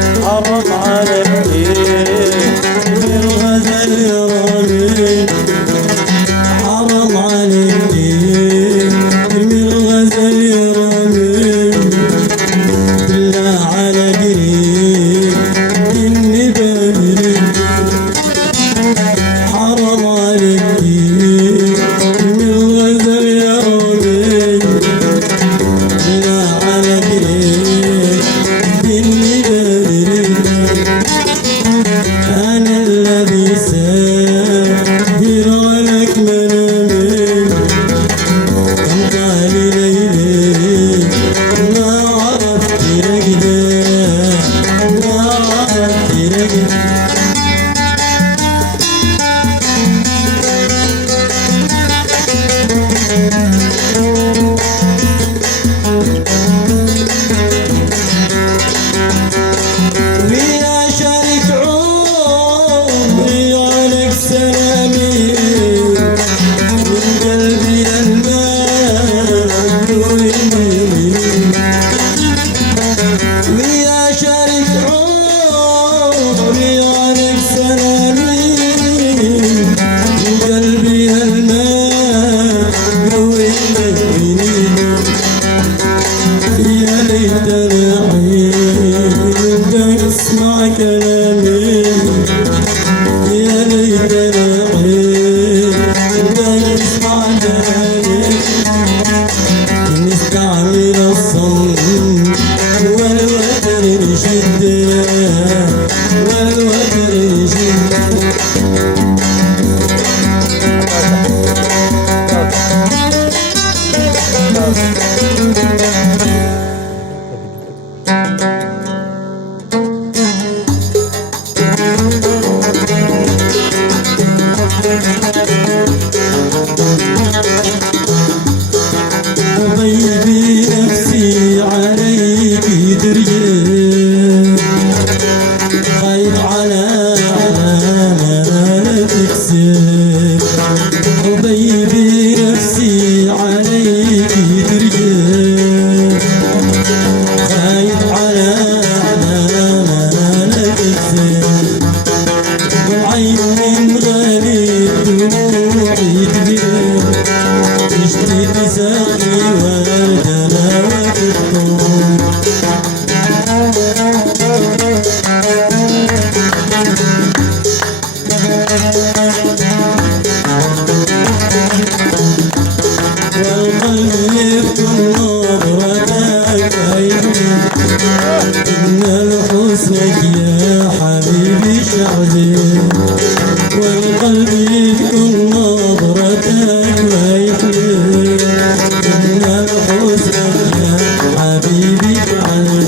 حرم عليك الغزل يرامي، حرم عليك الغزل يرامي، بالله على قريب إني بدري، حرم عليك الغزل يرامي، بالله على قريب إني بدري، أنا الذي ساهر لك منامي، كم طال ليلي ما عرفت رقده، ما عرفت رقده. ويا شريك عمري عليك سلامي، من قلبي للماء ويا شريك عمري عليك سلامي، من قلبي للماء يا ليت العين تسمع كلامي، يا ليت العين تسمع كلامي، نستعمل الصمت والوتر نشد، والوتر نشد. طيبي نفسي عليك دريان، خايف على ما لا تكسر، طيبي نفسي عليك دريان، خايف على ما لا تكسر، وعين من غالي دموعي تبين، اشتيت ساقي والدلاوة الطول. والقلب يكتم نظرتك عيني، إن لحسنك يا حبيبي شعري، والقلب يكتم نظرتك عيني، إن لحسنك يا حبيبي شعري.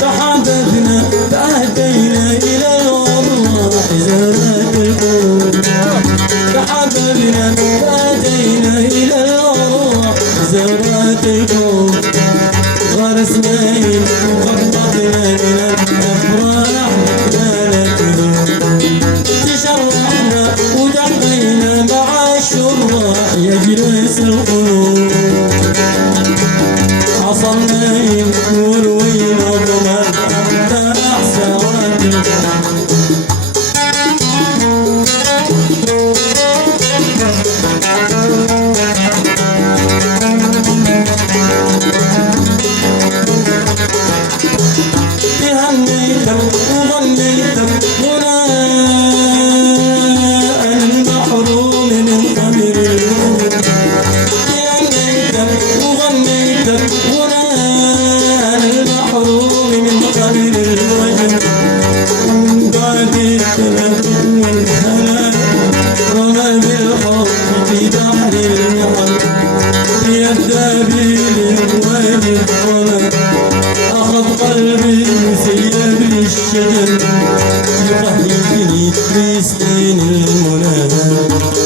تحببنا فأهدينا إلى الأرواح زهرة الكون، تحببنا فأهدينا إلى الأرواح زهرة الكون، غرسنا وخططنا من الأفراح لا نكذب، تشرحنا ودعينا مع الشراح يجلس القلوب، حصلنا وروينا ضمن حتى أحسوات تهنيتك وغنيتك غناء المحروم من خمر الوجود، تهنيتك وغنيتك غناء المحروم من خمر الوجود، من بعد التلفت والهنا رمى بالحب في بحر المحن، بيدابي للوادي الظلم، أخذ قلبي وسيب للشجر، يقهرني بسنين المنى،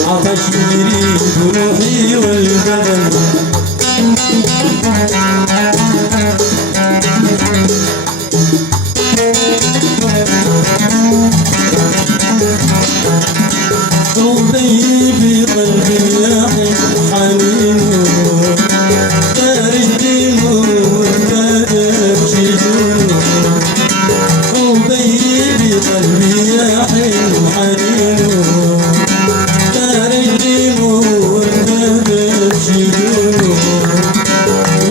عطش يريد روحي والبدن. قلبي يحن حنينه ترجم والندب شجونه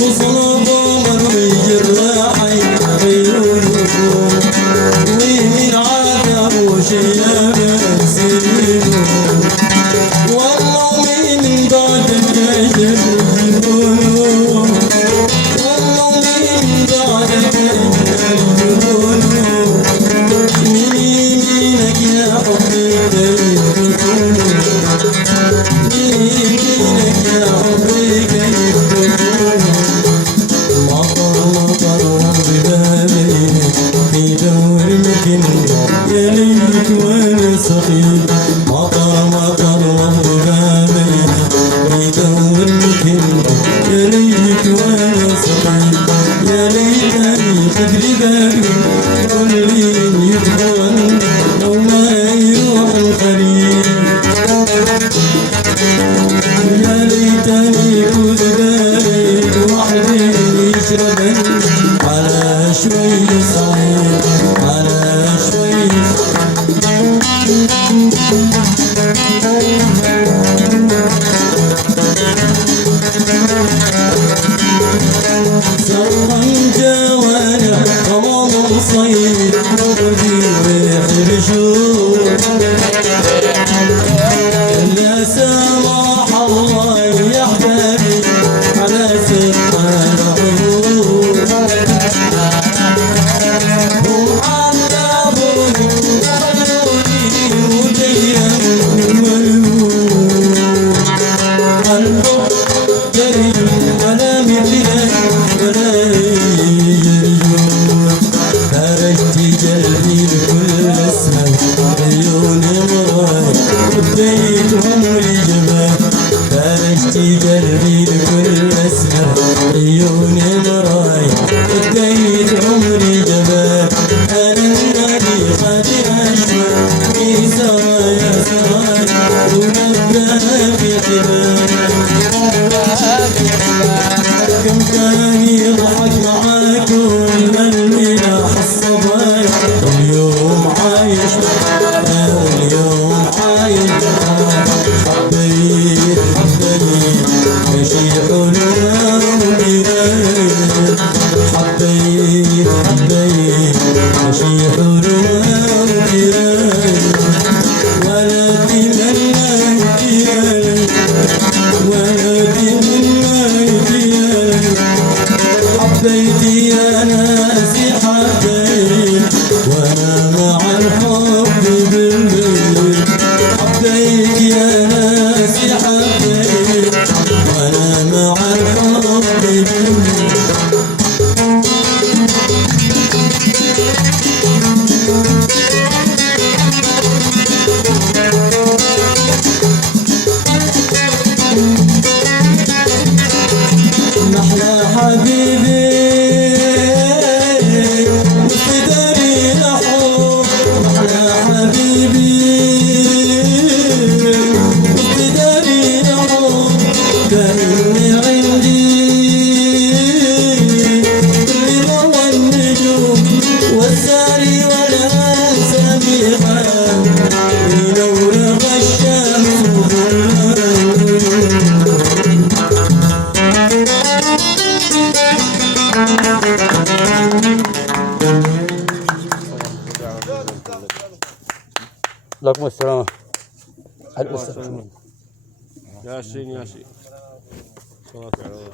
وصلب عمر ويجرح عيونه ومن عذب وشياب سنينه والله من بعدك يجرونه والله من بعدك يجرونه من يمينك يا حبي كيفتونه من يمينك يا حبي كيفتونه مطر ببابي في دور مكن يا ليت وانا صغير مطر ببابي في دور مكن يا ليت وانا صغير يا ليتني قدر بابي كل يدخل لو ما يروح القريب يا ليتني كنت بارد وحدي يشربني على شوي صعيد على شوي سرا جوانا رمضان صيد وفي ريح بشوف لا سمح الله يا حبابي على سقال عروض هم عذبوني وخلوني ودينوا ملوك الحب جري ولا مثلك ولا يرجون فرجت قلبي بكل اسمك عيوني مراي وديت عمري جبال فرجت قلبي بكل اسمك عيوني مراي وديت عمري جبال انا النادي قد اشوى في سرايا سرايا ونبدا في حبال كم كان يضحك معاك والملمح الصبايا اليوم عايش اليوم عايش حبيت حبيت ماشي حلوة وجيران حبيت حبيت ماشي حلوة وجيران ولا تمنى جيران ولا تمنى جيران حبيت يا ناسي حبيت وانا مع الحب بالليل حبيت يا ناسي حبيت وانا مع الحب بالليل محلى حبيبي وفداني الحب محلى حبيبي وفداني الحب كأني عندي الرضا والنجوم والساري والسابقة ينور الشمس لكم السلام ياسين ياسين صلاه على